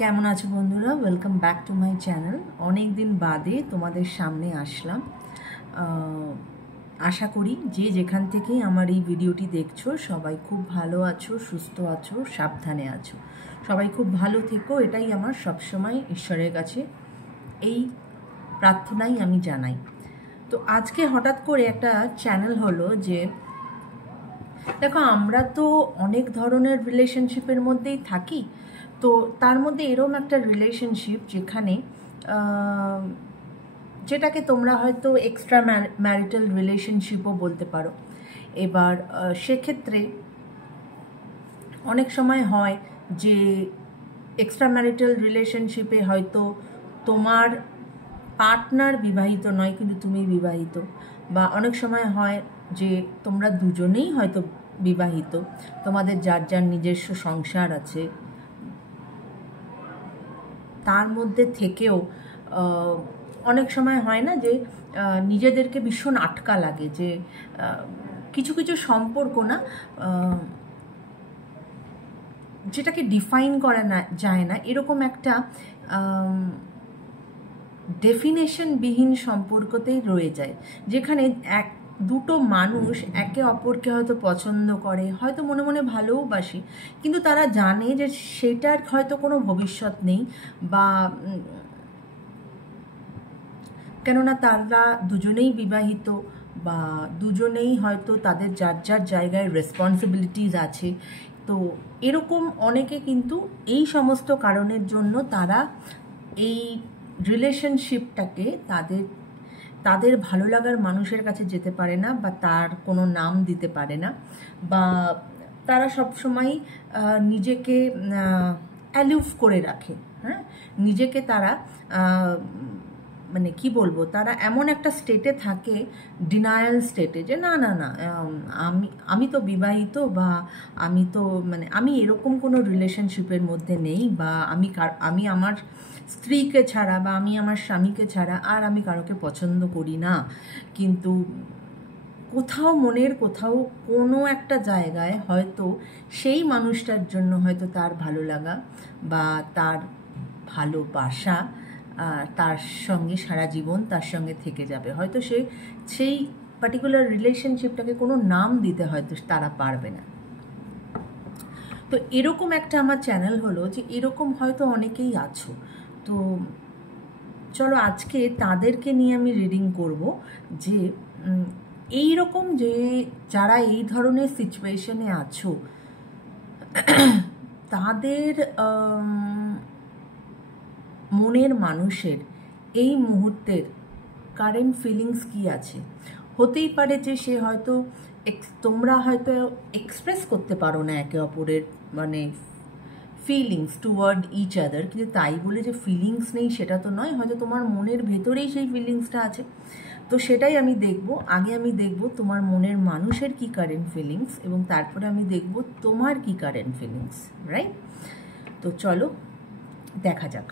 কেমন আছো বন্ধুরা? Welcome back to my channel. অনেক দিন বাদে তোমাদের সামনে আসলাম। আশা করি যে যেখান থেকেই আমার এই ভিডিওটি দেখছো সবাই খুব ভালো আছো, সুস্থ আছো, সাবধানে আছো। সবাই খুব ভালো থেকো, এটাই আমার সবসময় ঈশ্বরের কাছে এই প্রার্থনাই আমি জানাই। তো আজকে হঠাৎ করে একটা চ্যানেল হলো যে দেখো, আমরা তো অনেক ধরনের রিলেশনশিপের মধ্যেই থাকি। তো তার মধ্যে এরকম একটা রিলেশনশিপ যেটাকে তোমরা হয়তো এক্সট্রা ম্যারিটাল রিলেশনশিপও বলতে পারো। এবার সেক্ষেত্রে অনেক সময় হয় যে এক্সট্রা ম্যারিটাল রিলেশনশিপে হয়তো তোমার পার্টনার বিবাহিত নয় কিন্তু তুমি বিবাহিত, বা অনেক সময় হয় যে তোমরা দুজনেই হয়তো বিবাহিত, তোমাদের যার যার নিজস্ব সংসার আছে, তার মধ্যে থেকেও অনেক সময় হয় না যে নিজেদেরকে ভীষণ আটকা লাগে যে কিছু কিছু সম্পর্ক না, যেটাকে ডিফাইন করা যায় না, এরকম একটা ডেফিনেশনবিহীন সম্পর্কতেই রয়ে যায়, যেখানে দুটো মানুষ একে অপরকে হয়তো পছন্দ করে, হয়তো মনে মনে ভালোবাসে, কিন্তু তারা জানে যে সেটার হয়তো কোনো ভবিষ্যৎ নেই, বা কেননা তারা দুজনেই বিবাহিত, বা দুজনেই হয়তো তাদের যার যার জায়গায় রেসপন্সিবিলিটিস আছে। তো এরকম অনেকে কিন্তু এই সমস্ত কারণের জন্য তারা এই রিলেশনশিপটাকে তাদের ভালো লাগার মানুষের কাছে যেতে পারে না, বা তার কোনো নাম দিতে পারে না, বা তারা সবসময় নিজেকে অ্যালুভ করে রাখে। হ্যাঁ, নিজেকে তারা মানে কি বলবো, তারা এমন একটা স্টেটে থাকে, ডিনায়াল স্টেটে, যে না না না, আমি তো বিবাহিত, বা আমি তো মানে আমি এরকম কোনো রিলেশনশিপের মধ্যে নেই, বা আমি আমার স্ত্রীকে ছাড়া বা আমি আমার স্বামীকে ছাড়া আর আমি কারোকে পছন্দ করি না। কিন্তু কোথাও মনের কোথাও কোনো একটা জায়গায় হয়তো সেই মানুষটার জন্য হয়তো তার ভালো লাগা বা তার ভালোবাসা তার সঙ্গে সারা জীবন তার সঙ্গে থেকে যাবে। হয়তো সেই পার্টিকুলার রিলেশনশিপটাকে কোনো নাম দিতে হয়তো তারা পারবে না। তো এরকম একটা আমার চ্যানেল হলো যে এরকম হয়তো অনেকেই আছো। তো চলো আজকে তাদেরকে নিয়ে আমি রিডিং করব, যে এই রকম যে যারা এই ধরনের সিচুয়েশনে আছো তাদের মনের মানুষের এই মুহূর্তের কারেন্ট ফিলিংস কি আছে। হতেই পারে যে সে হয়তো তোমরা হয়তো এক্সপ্রেস করতে পারো না একে অপরের মানে ফিলিংস টুয়ার্ড ইচ আদার, কিন্তু তাই বলে যে ফিলিংস নেই সেটা তো নয়, হয়তো তোমার মনের ভেতরেই সেই ফিলিংসটা আছে। তো সেটাই আমি দেখব। আগে আমি দেখব তোমার মনের মানুষের কি কারেন্ট ফিলিংস, এবং তারপরে আমি দেখব তোমার কি কারেন্ট ফিলিংস, রাইট? তো চলো দেখা যাক।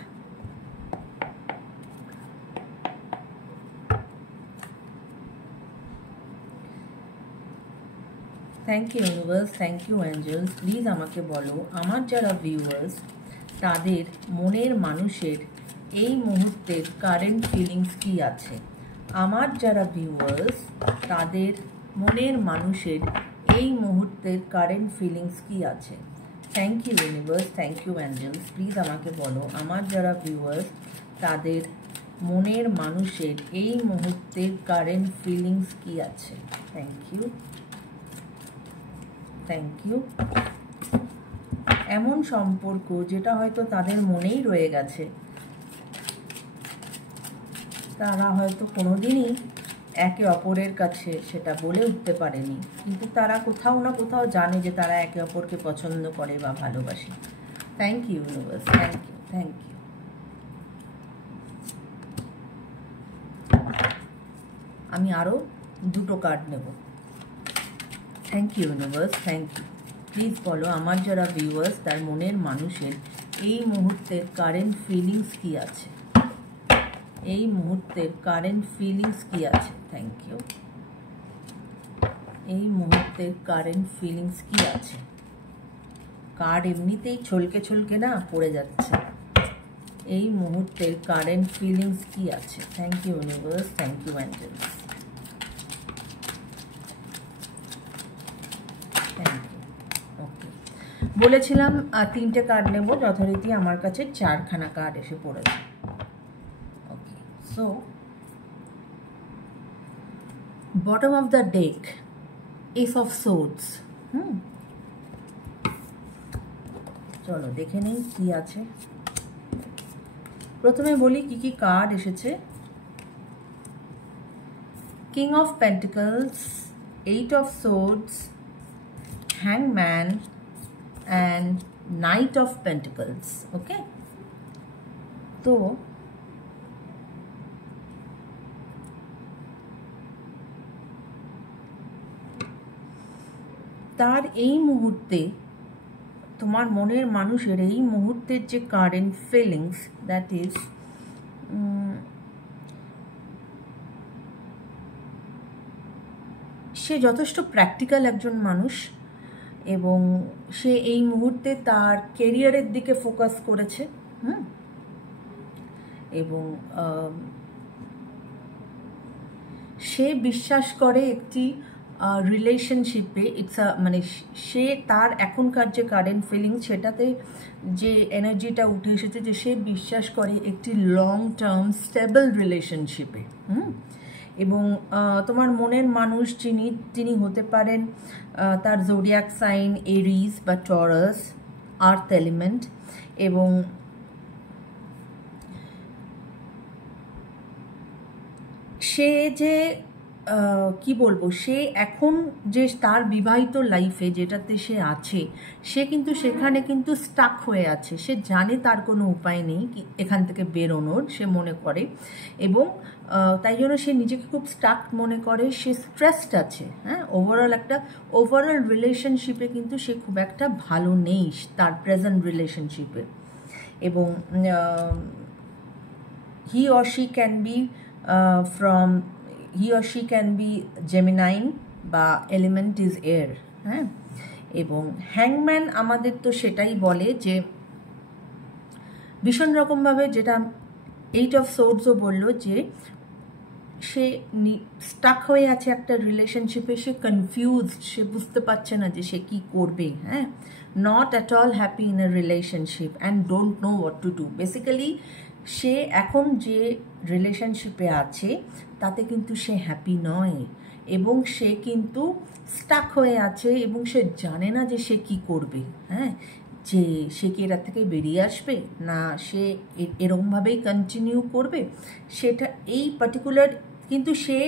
Thank you universe, thank you angels. Please আমাকে বলো আমার যারা ভিউয়ার্স তাদের মনের মানুষের এই মুহূর্তের কারেন্ট ফিলিংস কি আছে। আমার যারা ভিউয়ার্স তাদের মনের মানুষের এই মুহূর্তের কারেন্ট ফিলিংস কি আছে। Thank you universe, thank you angels. Please আমাকে বলো আমার যারা ভিউয়ার্স তাদের মনের মানুষের এই মুহূর্তের কারেন্ট ফিলিংস কি আছে। Thank you, thank you. এমন সম্পর্ক যেটা হয়তো তাদের মনেই রয়ে গেছে, তারা হয়তো কোনোদিনই একে অপরের কাছে সেটা বলে উঠতে পারেনি, কিন্তু তারা কোথাও না কোথাও জানে যে তারা একে অপরকে পছন্দ করে বা ভালোবাসে। Thank you universe, thank you, thank you. আমি আরও দুটো কার্ড নেব। Thank you universe, thank you. Please বলো আমার যারা ভিউয়ার্স তার মনের মানুষের এই মুহূর্তের কারেন্ট ফিলিংস কি আছে। এই মুহূর্তের কারেন্ট ফিলিংস কি আছে। Thank you. এই মুহূর্তের কারেন্ট ফিলিংস কি আছে। কার্ড এমনিতেই ছলকে ছলকে না পড়ে যাচ্ছে। এই মুহূর্তের কারেন্ট ফিলিংস কি আছে? Thank you universe, thank you angels, thank you. Okay, বলেছিলাম 3টে কার্ড নেব, যথারীতি আমার কাছে 4খানা কার্ড এসে পড়েছে। Okay, so bottom of the deck, ace of swords. চলো দেখে নেই কি আছে। প্রথমে বলি কি কি কার্ড এসেছে। King of pentacles, 8 of swords, হ্যাংম্যান and knight of pentacles. Okay, তো তার এই মুহূর্তে, তোমার মনের মানুষের এই মুহূর্তের যে কারেন্ট ফিলিংস, দ্যাট ইজ সে যথেষ্ট প্র্যাকটিক্যাল একজন মানুষ এবং সে এই মুহূর্তে তার কেরিয়ারের দিকে ফোকাস করেছে। এবং সে বিশ্বাস করে একটি রিলেশনশিপে, মানে সে তার এখনকার যে কারেন্ট ফিলিংস, সেটাতে যে এনার্জিটা উঠে এসেছে যে সে বিশ্বাস করে একটি লং টার্ম স্টেবল রিলেশনশিপে। এবং তোমার মনের মানুষ তিনি হতে পারেন, তার জোডিয়াক সাইন এরিস বা টরাস, আর্থ এলিমেন্ট, এবং সে যে কি বলবো, সে এখন যে তার বিবাহিত লাইফে যেটাতে সে আছে, সে কিন্তু সেখানে কিন্তু স্টাক হয়ে আছে। সে জানে তার কোনো উপায় নেই এখান থেকে বেরোনোর, সে মনে করে, এবং তাই জন্য সে নিজেকে খুব স্টাক মনে করে, সে স্ট্রেসড আছে। হ্যাঁ, ওভারঅল রিলেশনশিপে কিন্তু সে খুব একটা ভালো নেই তার প্রেজেন্ট রিলেশনশিপে। এবং he or she can be Gemini বা এলিমেন্ট ইজ এয়ার। হ্যাঁ, এবং হ্যাংম্যান আমাদের তো সেটাই বলে যে ভীষণ রকমভাবে, যেটা 8 অফ সোর্ডসও বললো, যে সে স্টাক হয়ে আছে একটা রিলেশনশিপে, সে কনফিউজড, সে বুঝতে পারছে না যে সে কি করবে। হ্যাঁ, not at all happy in a relationship and don't know what to do. Basically সে এখন যে রিলেশনশিপে আছে তাতে কিন্তু সে হ্যাপি নয়, এবং সে কিন্তু স্টাক হয়ে আছে এবং সে জানে না যে সে কি করবে। হ্যাঁ, যে সে কি এটার থেকে বেরিয়ে আসবে, না সে এরকমভাবেই কন্টিনিউ করবে, সেটা এই পার্টিকুলার, কিন্তু সে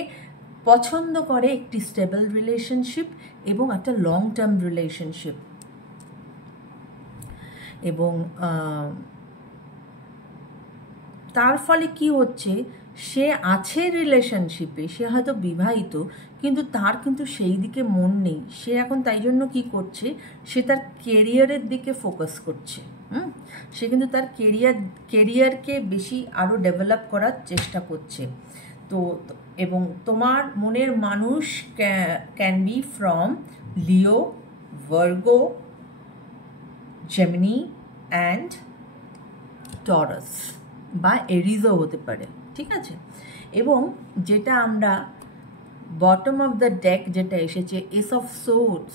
পছন্দ করে একটি স্টেবল রিলেশনশিপ এবং একটা লং টার্ম রিলেশনশিপ। এবং তার ফলে কি হচ্ছে, সে আছে রিলেশনশিপে, সে হয়তো বিবাহিত, কিন্তু তার কিন্তু সেই দিকে মন নেই। সে এখন তাই জন্য কি করছে, সে তার কেরিয়ারের দিকে ফোকাস করছে। সে কিন্তু তার কেরিয়ারকে বেশি আরও ডেভেলপ করার চেষ্টা করছে। তো এবং তোমার মনের মানুষ can be from Leo, Virgo, Gemini and Taurus বা এরিজও হতে পারে। ঠিক আছে, এবং যেটা আমরা বটম অফ দ্য ডেক যেটা এসেছে, এস অফ সোর্ডস,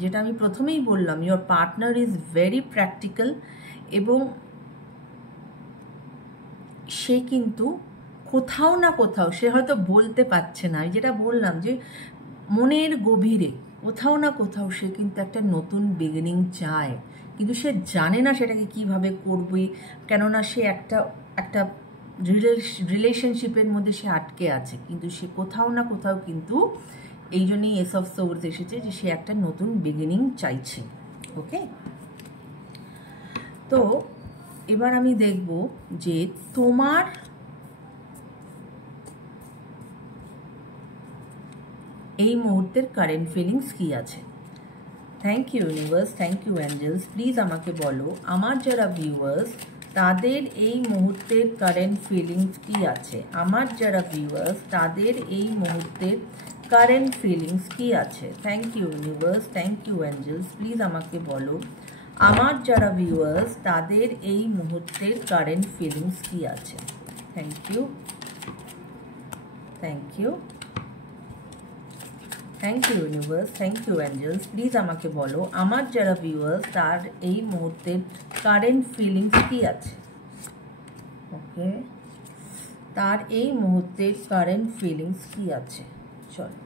যেটা আমি প্রথমেই বললাম, your partner is very practical, এবং সে কিন্তু কোথাও না কোথাও, সে হয়তো বলতে পারছে না, যেটা বললাম যে মনের গভীরে কোথাও না কোথাও সে কিন্তু একটা নতুন বিগিনিং চায়, কিন্তু সে জানে না সেটাকে কিভাবে করবে, কেননা সে একটা রিলেশনশিপের মধ্যে সে আটকে আছে। কিন্তু সে কোথাও না কোথাও কিন্তু, এই জন্যই এস অফ সোর্স এসেছে, যে সে একটা নতুন বিগিনিং চাইছে। ওকে, তো এবার আমি দেখব যে তোমার এই মুহূর্তের কারেন্ট ফিলিংস কি আছে। Thank you universe, thank you angels. Please আমাকে বলো, আমার যারা ভিউয়ার্স তাদের এই মুহূর্তের কারেন্ট ফিলিংস কি আছে। আমার যারা ভিউয়ার্স তাদের এই মুহূর্তের কারেন্ট ফিলিংস কি আছে। Thank you universe, thank you angels. Please আমাকে বলো, আমার যারা ভিউয়ার্স তাদের এই মুহূর্তের কারেন্ট ফিলিংস কি আছে? Thank you, thank you, thank you universe, thank you angels. Please আমাকে বলো আমার যারা ভিউয়ার্স তার এই মুহূর্তের কারেন্ট ফিলিংস কি আছে। ওকে, তার এই মুহূর্তের কারেন্ট ফিলিংস কি আছে? চলো,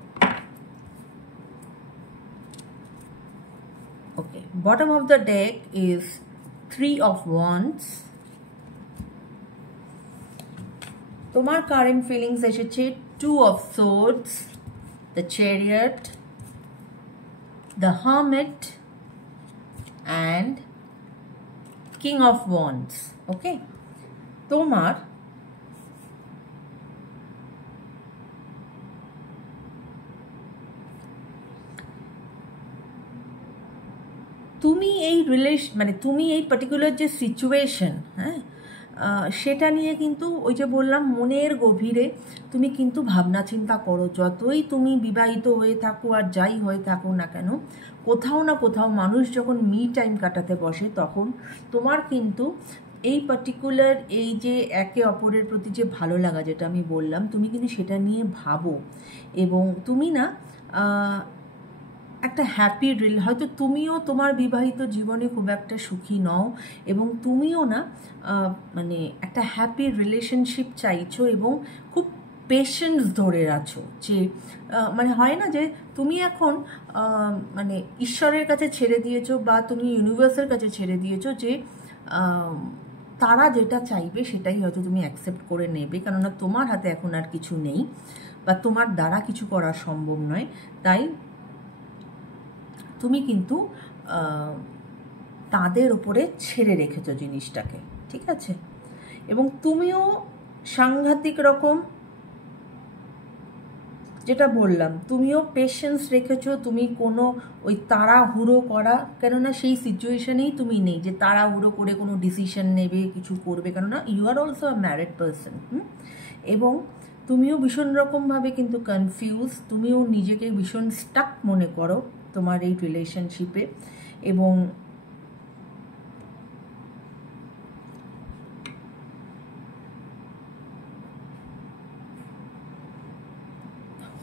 okay, bottom of the deck is 3 of Wands। তোমার কারেন্ট ফিলিংস এসেছে 2 of Swords, the Chariot, the Hermit and King of Wands। ওকে, তোমার তুমি এই তুমি এই পার্টিকুলার যে সিচুয়েশন, হ্যাঁ, সেটা নিয়ে কিন্তু ওই যে বললাম মনের গভীরে তুমি কিন্তু ভাবনা চিন্তা করো। যতই তুমি বিবাহিত হয়ে থাকো আর যাই হয়ে থাকো না কেন, কোথাও না কোথাও মানুষ যখন মি টাইম কাটাতে বসে তখন তোমার কিন্তু এই পার্টিকুলার এই যে একে অপরের প্রতি যে ভালো লাগা যেটা আমি বললাম, তুমি কিন্তু সেটা নিয়ে ভাবো। এবং তুমি না একটা হ্যাপি হয়তো তুমিও তোমার বিবাহিত জীবনে খুব একটা সুখী নও এবং তুমিও না মানে একটা হ্যাপি রিলেশনশিপ চাইছো এবং খুব পেশেন্স ধরে আছো। যে মানে হয় না যে তুমি এখন মানে ঈশ্বরের কাছে ছেড়ে দিয়েছো বা তুমি ইউনিভার্সের কাছে ছেড়ে দিয়েছো যে তারা যেটা চাইবে সেটাই হয়তো তুমি অ্যাকসেপ্ট করে নেবে, কেননা তোমার হাতে এখন আর কিছু নেই বা তোমার দ্বারা কিছু করা সম্ভব নয়। তাই তুমি কিন্তু তাদের ওপরে ছেড়ে রেখেছো জিনিসটাকে, ঠিক আছে? এবং তুমিও সাংঘাতিক রকম যেটা বললাম, তুমিও পেশেন্স রেখেছো। তুমি কোনো ওই তাড়াহুড়ো করা, কেননা সেই সিচুয়েশনেই তুমি নেই যে তাড়াহুড়ো করে কোনো ডিসিশন নেবে, কিছু করবে, কেননা you are also a married person. এবং তুমিও ভীষণ রকমভাবে কিন্তু কনফিউজ, তুমিও নিজেকে ভীষণ স্টাক মনে করো তোমার এই রিলেশনশিপে। এবং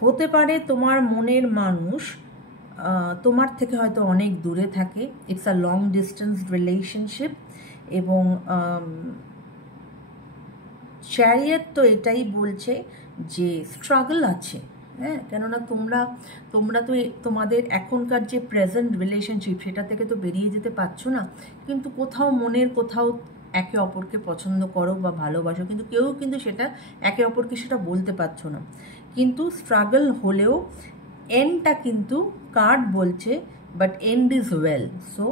হতে পারে তোমার মনের মানুষ তোমার থেকে হয়তো অনেক দূরে থাকে, it's a long distance relationship. এবং চ্যারিয়ট তো এটাই বলছে যে স্ট্রাগল আছে, হ্যাঁ, কেননা তোমরা তো তোমাদের এখনকার যে প্রেজেন্ট রিলেশনশিপ সেটা থেকে তো বেরিয়ে যেতে পারছো না, কিন্তু কোথাও একে অপরকে পছন্দ করো বা ভালোবাসো, কিন্তু কেউ কিন্তু সেটা একে অপরকে সেটা বলতে পারছো না। কিন্তু স্ট্রাগল হলেও এন্ডটা কিন্তু কার্ড বলছে but end is well. So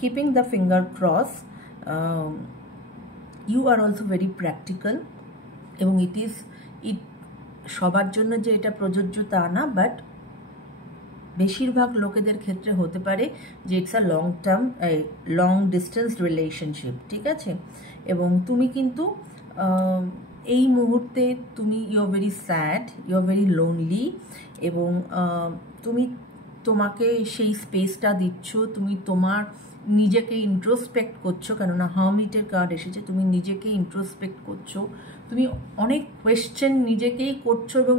keeping the finger cross, you are also very practical. এবং ইট সবার জন্য যে এটা প্রযোজ্য তা না, বাট বেশিরভাগ লোকেদের ক্ষেত্রে হতে পারে যে it's a long distance relationship, ঠিক আছে? এবং তুমি কিন্তু এই মুহূর্তে তুমি you are very sad, you are very lonely. এবং তোমাকে সেই স্পেসটা দিচ্ছ, তুমি তোমার নিজেকে ইন্ট্রোস্পেক্ট করছো, কেননা হার্মিটের কার্ড এসেছে। তুমি নিজেকে ইন্ট্রোস্পেক্ট করছো, তুমি অনেক কোয়েশ্চেন নিজেকেই করছো এবং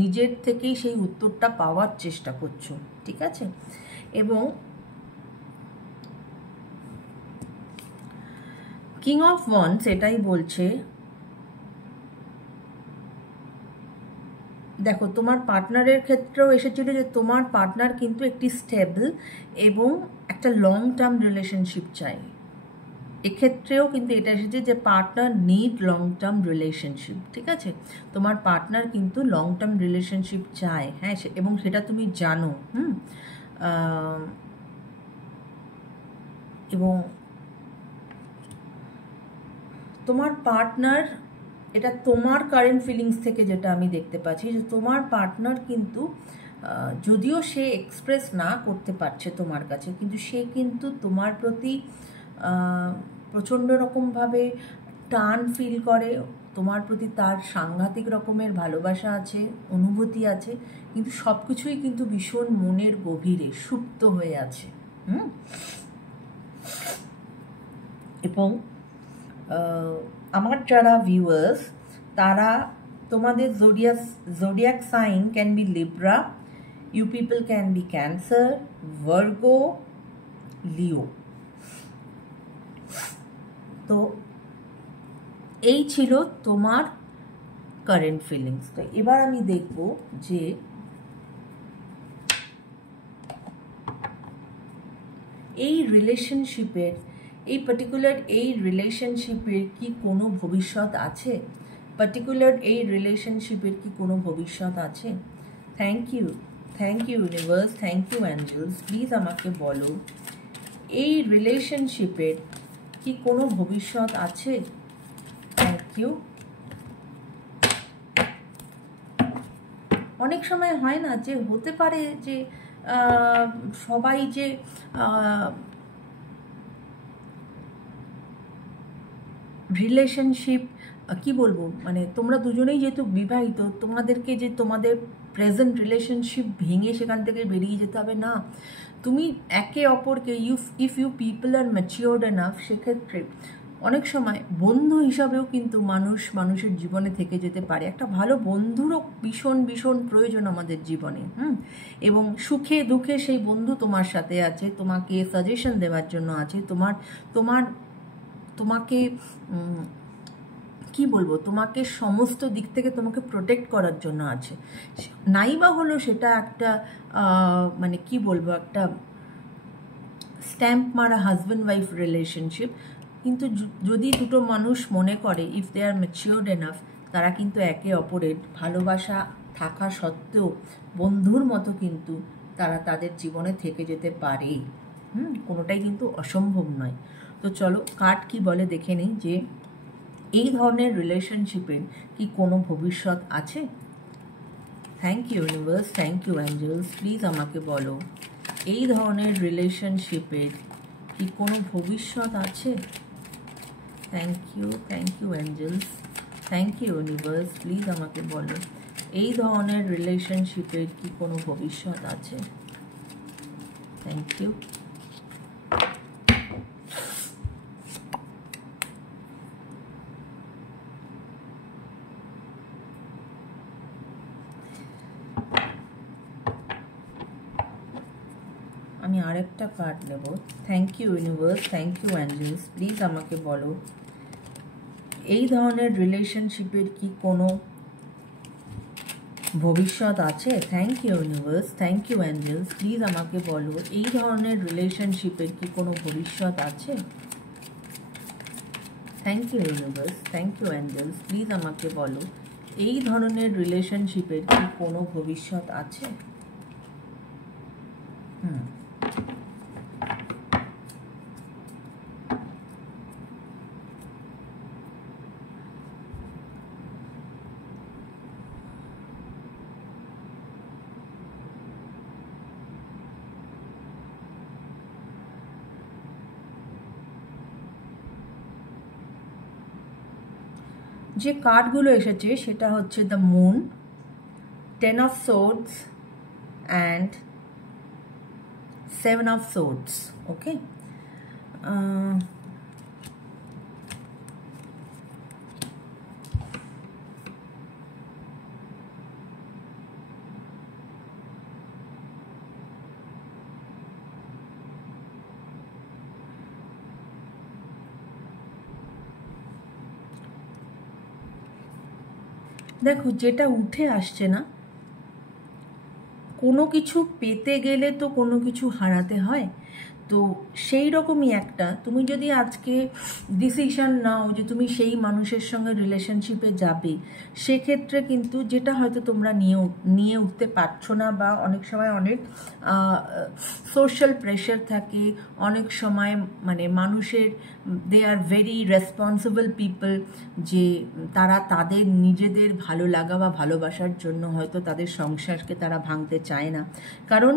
নিজের থেকেই সেই উত্তরটা পাওয়ার চেষ্টা করছো, ঠিক আছে? এবং কিং অফ ওয়ান্ডস এটাই বলছে, দেখো তোমার পার্টনারের ক্ষেত্রেও এসেছিল যে তোমার পার্টনার কিন্তু একটি স্টেবল এবং একটা লং টার্ম রিলেশনশিপ চাই। এক্ষেত্রেও কিন্তু এটা এসেছে যে partner need long term relationship, ঠিক আছে? তোমার পার্টনার কিন্তু লং টার্ম রিলেশনশিপ চায়, হ্যাঁ, এবং সেটা তুমি জানো। এবং তোমার পার্টনার, এটা তোমার কারেন্ট ফিলিংস থেকে যেটা আমি দেখতে পাচ্ছি, যে তোমার পার্টনার কিন্তু যদিও সে এক্সপ্রেস না করতে পারছে তোমার কাছে, কিন্তু সে কিন্তু তোমার প্রতি প্রচণ্ড রকমভাবে টান ফিল করে, তোমার প্রতি তার সাংঘাতিক রকমের ভালোবাসা আছে, অনুভূতি আছে, কিন্তু সব কিছুই কিন্তু ভীষণ মনের গভীরে সুপ্ত হয়ে আছে। এবং আমার যারা ভিউয়ার্স তারা তোমাদের zodiac sign can be Libra, you people can be Cancer, Virgo, Leo. তো এই ছিল তোমার কারেন্ট ফিলিংস। তো এবার আমি দেখব যে এই রিলেশনশিপের এই পার্টিকুলার এই রিলেশনশিপের কি কোনো ভবিষ্যৎ আছে? পার্টিকুলার এই রিলেশনশিপের কি কোনো ভবিষ্যৎ আছে? Thank you universe, thank you angels, please আমাকে বলো এই রিলেশনশিপের কি কোনো ভবিষ্যৎ আছে? Thank you. অনেক সময় হয় না যে হতে পারে যে সবাই যে রিলেশনশিপ কি বলবো, মানে তোমরা দুজনেই যেহেতু বিবাহিত, তোমাদেরকে যে তোমাদের প্রেজেন্ট রিলেশনশিপ ভেঙে সেখান থেকে বেরিয়ে যেতে হবে না। তুমি একে অপরকে if you people are matured enough, সেক্ষেত্রে অনেক সময় বন্ধু হিসাবেও কিন্তু মানুষের জীবনে থেকে যেতে পারে। একটা ভালো বন্ধুরও ভীষণ ভীষণ প্রয়োজন আমাদের জীবনে। এবং সুখে দুঃখে সেই বন্ধু তোমার সাথে আছে, তোমাকে সাজেশন দেওয়ার জন্য আছে, তোমাকে কি বলবো, তোমাকে সমস্ত দিক থেকে তোমাকে প্রোটেক্ট করার জন্য আছে। নাইবা হলো সেটা একটা মানে কি বলবো, একটা স্ট্যাম্প মারা হাজব্যান্ড ওয়াইফ রিলেশনশিপ, কিন্তু যদি দুটো মানুষ মনে করে if they are matured enough, তারা কিন্তু একে অপরের ভালোবাসা থাকা সত্ত্বেও বন্ধুর মতো কিন্তু তারা তাদের জীবনে থেকে যেতে পারে। কোনোটাই কিন্তু অসম্ভব নয়। তো চলো কার্ড কি বলে দেখে নিই যে এই ধরনের রিলেশনশিপের কি কোনো ভবিষ্যৎ আছে? Thank you universe, thank you angels, please আমাকে বলো এই ধরনের রিলেশনশিপের কি কোনো ভবিষ্যৎ আছে? Thank you angels, thank you universe, please আমাকে বলো এই ধরনের রিলেশনশিপের কি কোনো ভবিষ্যৎ আছে? Thank you. আমি আরেকটা কার্ড নেব। Thank you universe, thank you angels, please আমাকে বলো এই ধরনের রিলেশনশিপের কি কোনো ভবিষ্যৎ আছে? Thank you universe, thank you angels, please আমাকে বলো এই ধরনের রিলেশনশিপের কি কোনো ভবিষ্যৎ আছে? Thank you universe, thank you angels, please আমাকে বলো এই ধরনের রিলেশনশিপের কি কোনো ভবিষ্যৎ আছে? যে কার্ডগুলো এসেছে সেটা হচ্ছে the moon, 10 of swords and 7 of swords. ওকে, দেখো যেটা উঠে আসছে না, কোনো কিছু পেতে গেলে তো কোনো কিছু হারাতে হয়। তো সেই রকমই একটা, তুমি যদি আজকে ডিসিশন নাও যে তুমি সেই মানুষের সঙ্গে রিলেশনশিপে যাবে, সেক্ষেত্রে কিন্তু যেটা হয়তো তোমরা নিয়ে উঠতে পারছো না, বা অনেক সময় অনেক সোশ্যাল প্রেশার থাকে, অনেক সময় মানে মানুষের দে আর ভেরি রেসপন্সিবল পিপল, যে তারা তাদের নিজেদের ভালো লাগা বা ভালোবাসার জন্য হয়তো তাদের সংসারকে তারা ভাঙতে চায় না, কারণ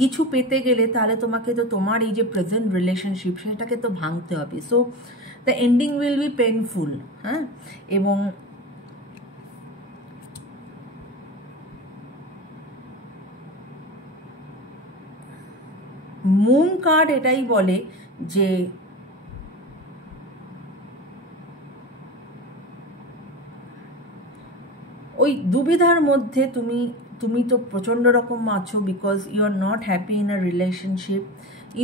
কিছু পেতে গেলে তাহলে তোমাকে তো তোমার এই যে প্রেজেন্ট রিলেশনশিপ সেটাকে তো ভাঙতে হবে। So the ending will be painful. হ্যাঁ, এবং মুন কার্ড এটাই বলে যে ওই দুবিধার মধ্যে তুমি তো প্রচণ্ড রকম আছো, because you are not happy in a relationship.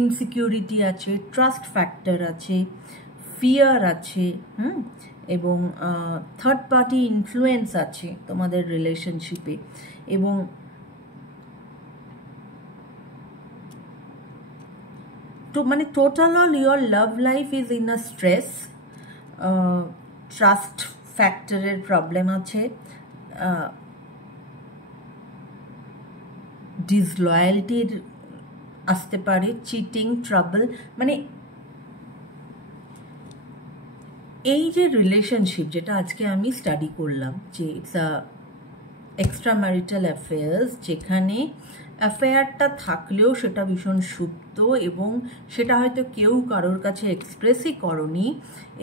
Insecurity আছে, ট্রাস্ট ফ্যাক্টর আছে, ফিয়ার আছে, এবং থার্ড পার্টি ইনফ্লুয়েন্স আছে তোমাদের রিলেশনশিপে, এবং তো মানে total all your love life is in a stress. Trust ফ্যাক্টরের প্রবলেম আছে, ডিসলয়ালিটির আসতে পারে, চিটিং, ট্রাবল। মানে এই যে রিলেশনশিপ যেটা আজকে আমি স্টাডি করলাম, যে it's a extra marital affairs, যেখানে অ্যাফেয়ারটা থাকলেও সেটা ভীষণ সুপ্ত, এবং সেটা হয়তো কেউ কারোর কাছে এক্সপ্রেসই করনি,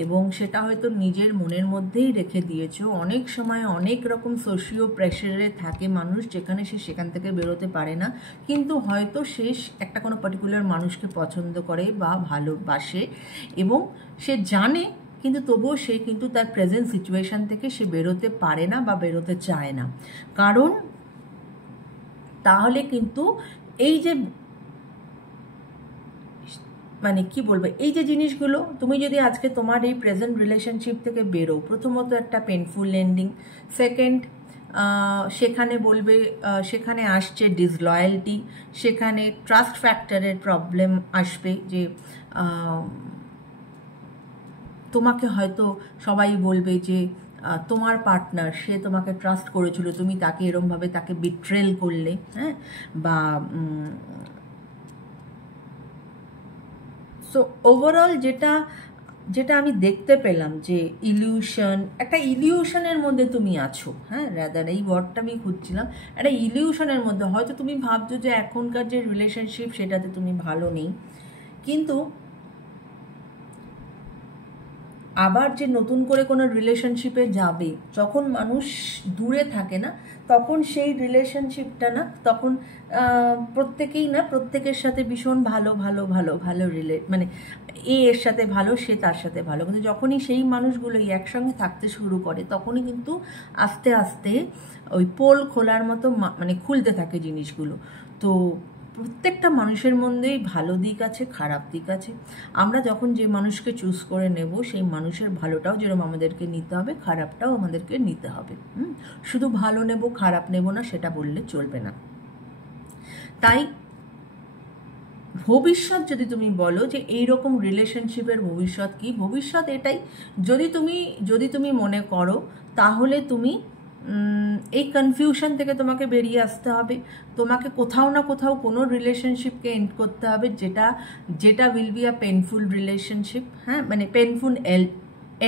এবং সেটা হয়তো নিজের মনের মধ্যেই রেখে দিয়েছো। অনেক সময় অনেক রকম সোশিও প্রেশারে থাকে মানুষ, যেখানে সে সেখান থেকে বেরোতে পারে না, কিন্তু হয়তো সে একটা কোনো পার্টিকুলার মানুষকে পছন্দ করে বা ভালোবাসে, এবং সে জানে, কিন্তু তবুও সে কিন্তু তার প্রেজেন্ট সিচুয়েশান থেকে সে বেরোতে পারে না বা বেরোতে চায় না। কারণ তাহলে কিন্তু এই যে মানে কি বলবো, এই যে জিনিসগুলো তুমি যদি আজকে তোমার এই প্রেজেন্ট রিলেশনশিপ থেকে বেরো, প্রথমত একটা পেনফুল এন্ডিং, সেকেন্ড সেখানে বলবে সেখানে আসছে ডিসলয়ালিটি, সেখানে ট্রাস্ট ফ্যাক্টরের প্রবলেম আসবে, যে তোমাকে হয়তো সবাই বলবে যে তোমার পার্টনার, সে তোমাকে ট্রাস্ট করেছিল, তুমি তাকে এরমভাবে তাকে বিট্রেল করলে, হ্যাঁ, বা সো ওভারঅল যেটা আমি দেখতে পেলাম, যে ইলিউশন, একটা ইলিউশনের মধ্যে তুমি আছো, হ্যাঁ, রাদার এই ওয়ার্ডটা আমি খুঁজছিলাম, একটা ইলিউশনের মধ্যে। হয়তো তুমি ভাবছো যে এখনকার যে রিলেশনশিপ সেটাতে তুমি ভালো নেই, কিন্তু আবার যে নতুন করে কোনো রিলেশনশিপে যাবে, যখন মানুষ দূরে থাকে না, তখন সেই রিলেশনশিপটা না, তখন প্রত্যেকেই না প্রত্যেকের সাথে ভীষণ ভালো মানে এর সাথে ভালো, সে তার সাথে ভালো, কিন্তু যখনই সেই মানুষগুলোই একসঙ্গে থাকতে শুরু করে, তখনই কিন্তু আস্তে আস্তে ওই পোল খোলার মতো মানে খুলতে থাকে জিনিসগুলো। তো প্রত্যেকটা মানুষের মধ্যেই ভালো দিক আছে, খারাপ দিক আছে। আমরা যখন যে মানুষকে চুজ করে নেব, সেই মানুষের ভালোটাও যেরকম আমাদেরকে নিতে হবে, খারাপটাও আমাদেরকে নিতে হবে। শুধু ভালো নেব খারাপ নেব না, সেটা বললে চলবে না। তাই ভবিষ্যৎ যদি তুমি বলো যে এইরকম রিলেশনশিপের ভবিষ্যৎ কি, ভবিষ্যৎ এটাই, যদি তুমি মনে করো, তাহলে তুমি এই কনফিউশন থেকে তোমাকে বেরিয়ে আসতে হবে। তোমাকে কোথাও না কোথাও কোনো রিলেশনশিপকে এন্ড করতে হবে, যেটা will be a painful relationship, হ্যাঁ, মানে পেনফুল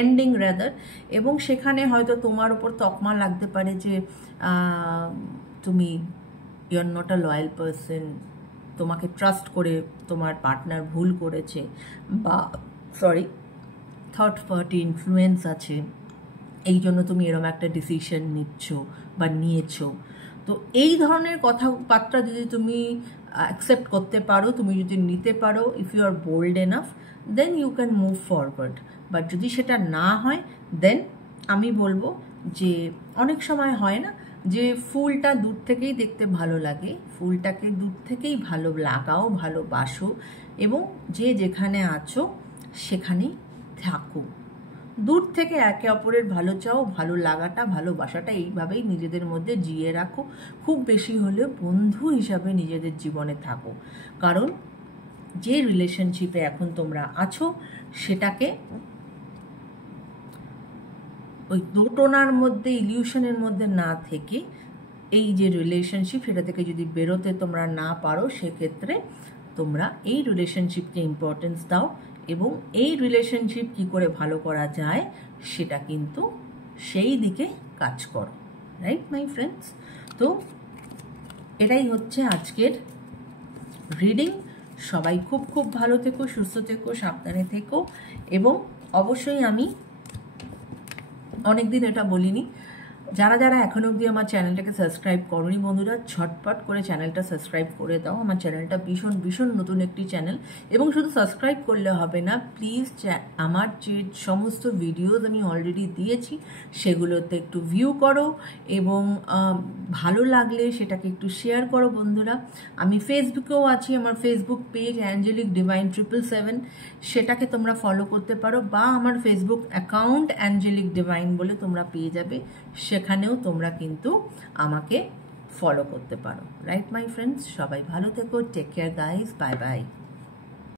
এন্ডিং রাদার। এবং সেখানে হয়তো তোমার উপর তকমা লাগতে পারে যে তুমি you are not a loyal person, তোমাকে ট্রাস্ট করে তোমার পার্টনার ভুল করেছে, বা থার্ড পার্টি ইনফ্লুয়েন্স আছে, এই জন্য তুমি এরকম একটা ডিসিশন নিচ্ছ বা নিয়েছো। তো এই ধরনের কথাবার্তা যদি তুমি অ্যাকসেপ্ট করতে পারো, তুমি যদি নিতে পারো, if you are bold enough, then you can move forward. But যদি সেটা না হয়, দেন আমি বলবো যে অনেক সময় হয় না যে ফুলটা দূর থেকেই দেখতে ভালো লাগে, ফুলটাকে দূর থেকেই ভালো লাগাও, ভালোবাসো, এবং যে যেখানে আছো সেখানেই থাকো। দূর থেকে একে অপরের ভালো চাও, ভালো লাগাটা, ভালোবাসাটা এইভাবেই নিজেদের মধ্যে জিয়ে রাখো। খুব বেশি হলেও বন্ধু হিসাবে নিজেদের জীবনে থাকো, কারণ যে রিলেশনশিপে এখন তোমরা আছো সেটাকে ওই দোটনার মধ্যে, ইলিউশনের মধ্যে না থেকে, এই যে রিলেশনশিপ সেটা থেকে যদি বেরোতে তোমরা না পারো, সেক্ষেত্রে তোমরা এই রিলেশনশিপকে ইম্পর্টেন্স দাও, এবং এই রিলেশনশিপ কি করে ভালো করা যায় সেটা কিন্তু সেই দিকে কাজ করো। Right my friends? তো এটাই হচ্ছে আজকের রিডিং। সবাই খুব খুব ভালো থেকো, সুস্থ থেকো, সাবধানে থেকো, এবং অবশ্যই আমি অনেকদিন এটা বলিনি, যারা যারা এখন অবধি আমার চ্যানেলটাকে সাবস্ক্রাইব করোনি বন্ধুরা, ঝটপট করে চ্যানেলটা সাবস্ক্রাইব করে দাও। আমার চ্যানেলটা ভীষণ ভীষণ নতুন একটি চ্যানেল, এবং শুধু সাবস্ক্রাইব করলে হবে না, প্লিজ আমার যে সমস্ত ভিডিওজ আমি অলরেডি দিয়েছি সেগুলোতে একটু ভিউ করো, এবং ভালো লাগলে সেটাকে একটু শেয়ার করো বন্ধুরা। আমি ফেসবুকেও আছি, আমার ফেসবুক পেজ অ্যাঞ্জেলিক ডিভাইন 777, সেটাকে তোমরা ফলো করতে পারো, বা আমার ফেসবুক অ্যাকাউন্ট অ্যাঞ্জেলিক ডিভাইন বলে তোমরা পেয়ে যাবে, সেখানেও তোমরা কিন্তু আমাকে ফলো করতে পারো। রাইট মাই ফ্রেন্ডস, সবাই ভালো থেকো, take care guys, bye by.